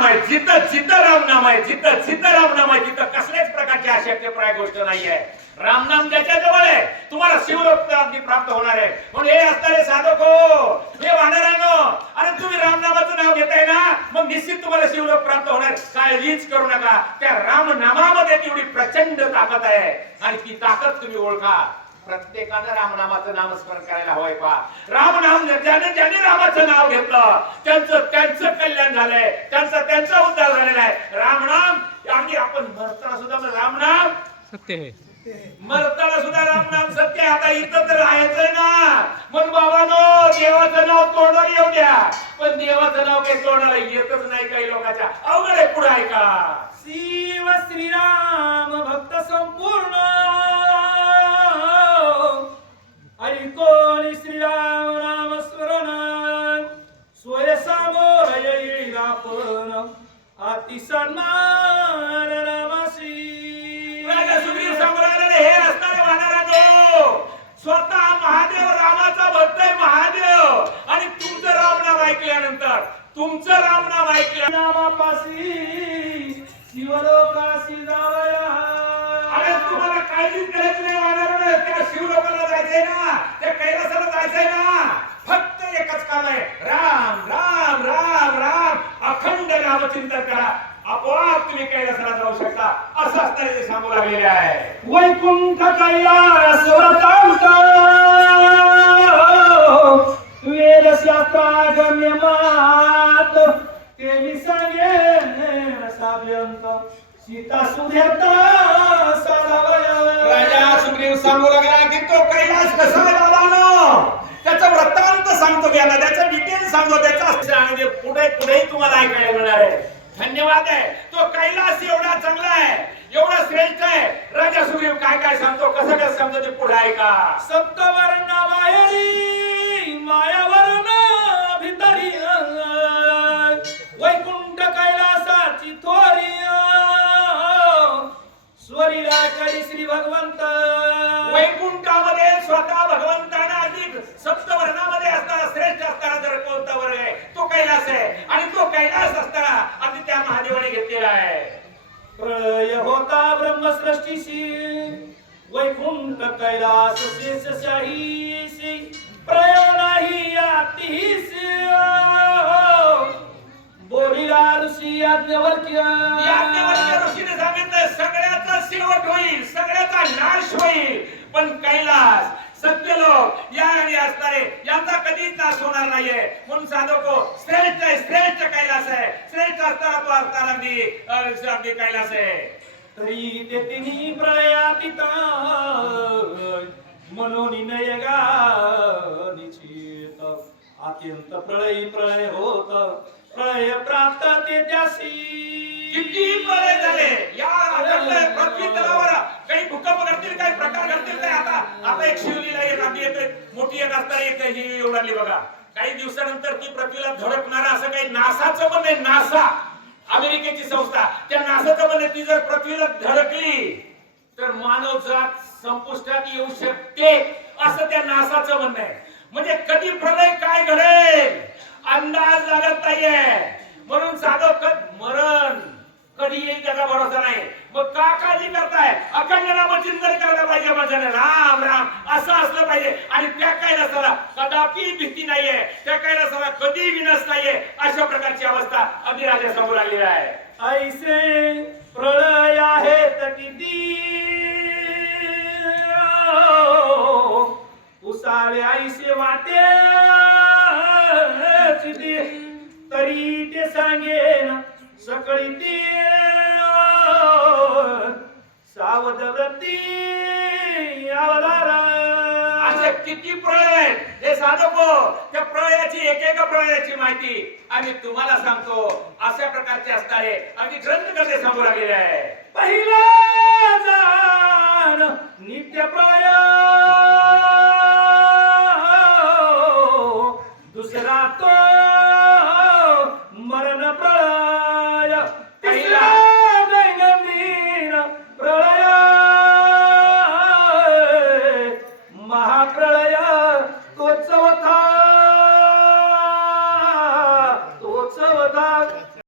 नाम आहे, जिथं जिथं राम नाम आहे, जिथं जिथं राम नाम आहे तिथं कसल्याच प्रकारची अशक्यप्राय गोष्ट नाहीये. रामनाम ज्याच्या जवळ आहे तुम्हाला शिवलोक प्राप्त होणार आहे. म्हणून हे असणारे साधक हो, हे वानरांनो, अरे तुम्ही रामनामाचं नाव घेताय ना, मग निश्चित तुम्हाला शिवलोक प्राप्त होणार. काळजीच करू नका. त्या रामनामामध्ये तेवढी प्रचंड ताकद आहे आणि ती ताकद तुम्ही ओळखा. प्रत्येकानं रामनामाचं नामस्मरण करायला हवंय. पा रामनाम ज्याने रामाचं नाव घेतलं त्यांचं कल्याण झालंय, त्यांचा उद्धार झालेला आहे. रामनाम आणि आपण मरताना सुद्धा रामनाम सत्य आहे, मरताना सुद्धा रामनाम सत्य. आता इथं तर राहायचंय ना. मग बाबांनो, देवाचं नाव तोंडावर येऊ द्या, पण देवाचं नाव काही तोंडाला येतच नाही काही लोकांच्या. अवघड आहे. पुढे आहे का शिव श्रीराम भक्त संपूर्ण ऐकोन श्रीराम नाम स्मरण सोय सामोर येईल आपण अति सन्मान रामाशी. राजा सुग्रीव समोर आलेले हे असणारे वानरांनो, स्वतः महादेव रामाचा भक्त आहे महादेव. आणि तुमचं रामनाम ऐकल्यानंतर, तुमचं रामनाम ऐकल्या नामापाशी शिवलोकाशी जावया. अरे तुम्हाला काळजीच करायची नाही वानरांनो. त्या शिवलोकाला जायचंय ना, त्या कैलासाला जायचंय ना. फक्त एकच काम आहे, राम राम राम राम. अखंड नामचिंतन करा, आपोआप तुम्ही कैलासाला जाऊ शकता. असं असणारे ते सांगू लागलेले आहे. वैकुंठ कैलास व्रतांत वेद शास्त्रागम्य मात ते मी सांगेन साव्यंत सीता सुधेता साधावया. राजा सुग्रीव सांगू लागला की तो कैलास कसा आहे बाबांनो, त्याचं वृत्तांत सांगतो, त्याला त्याचं डिटेल सांगतो, त्याचा आणि पुढे पुढेही तुम्हाला ऐकायला मिळणार आहे. धन्यवाद आहे. तो कैलास एवढा चांगला आहे, एवढा श्रेष्ठ आहे. राजा सुग्रीव काय काय सांगतो, कसं कसं सांगतो ते पुढे ऐका. सप्तवर्ण बाहेरी मायावर्ण भितरी वैकुंठ कैलासाची थोरी स्वरीला करी श्री भगवंत. वैकुंठामध्ये स्वतः भगवंताना अधिक सप्तवर्णामध्ये असणारा श्रेष्ठ असणारा जर कोणता वर्ग आहे तो कैलास आहे. आणि तो कैलास असताना अगदी त्या महादेवाने घेतलेला आहे. प्रलय होता ब्रह्मसृष्टीशी वैकुंठ कैलास शेषशाहीशी प्रयाणाही यातीशी बोलिला ऋषी याज्ञवल्क्य. याज्ञवल्क्य ऋषीने सांगितलं सगळ्याचा शेवट होईल, सगळ्याचा नाश होईल, पण कैलास सत्यलोक या आणि असणारे यांचा कधीच नाश होणार नाहीये. म्हणून साधको श्रेष्ठ आहे, श्रेष्ठ कैलास आहे. श्रेष्ठ असताना तो असताना अगदी कैलास आहे. तरी ते तिन्ही प्रयातीत मनोनिनयगा निश्चित अत्यंत प्रळय होत प्रळय प्राप्त ते त्यासी. किती प्रलय झाले या पृथ्वी तलावर. काही भूकंप घडतील, काही प्रकार घडतील काय. आता एक शिवलीला एक आधी एक मोठी एक असता एक ही उडाली बघा. काही दिवसानंतर ती पृथ्वीला धडकणार असं काही नासाचं पण आहे. नासा अमेरिकेची संस्था, त्या नासाचं पण ती जर पृथ्वीला धडकली तर मानवजात संपुष्टात येऊ शकते असं त्या नासाचं म्हणणं आहे. म्हणजे कधी प्रलय काय घडेल अंदाज लागत नाहीये. म्हणून साधक मरण कधी येईल त्याचा भरोसा नाही. मग का काळजी करताय. अखंड नामचिंतन करायला पाहिजे माणसाने. राम राम असं असलं पाहिजे. आणि त्या कैलासाला कदापि भीती नाहीये, त्या कैलासाला कधी विनाश नाहीये. अशा प्रकारची अवस्था अगदी राजा समोर आलेली आहे. ऐसे प्रळय आहेत किती उसाळे ऐसे वाटे तरी ते सांगेन सकळी ते सावध व्रती अवतारा. असे किती प्रळय आहेत हे साधको. त्या प्रळयाची एक प्रळयाची माहिती आम्ही तुम्हाला सांगतो. अशा प्रकारचे असणारे अगदी ग्रंथकर्ते सांगू लागलेले आहे. पहिला जाण नित्य प्रळय दुसरा तो मरण प्रळय तिसरा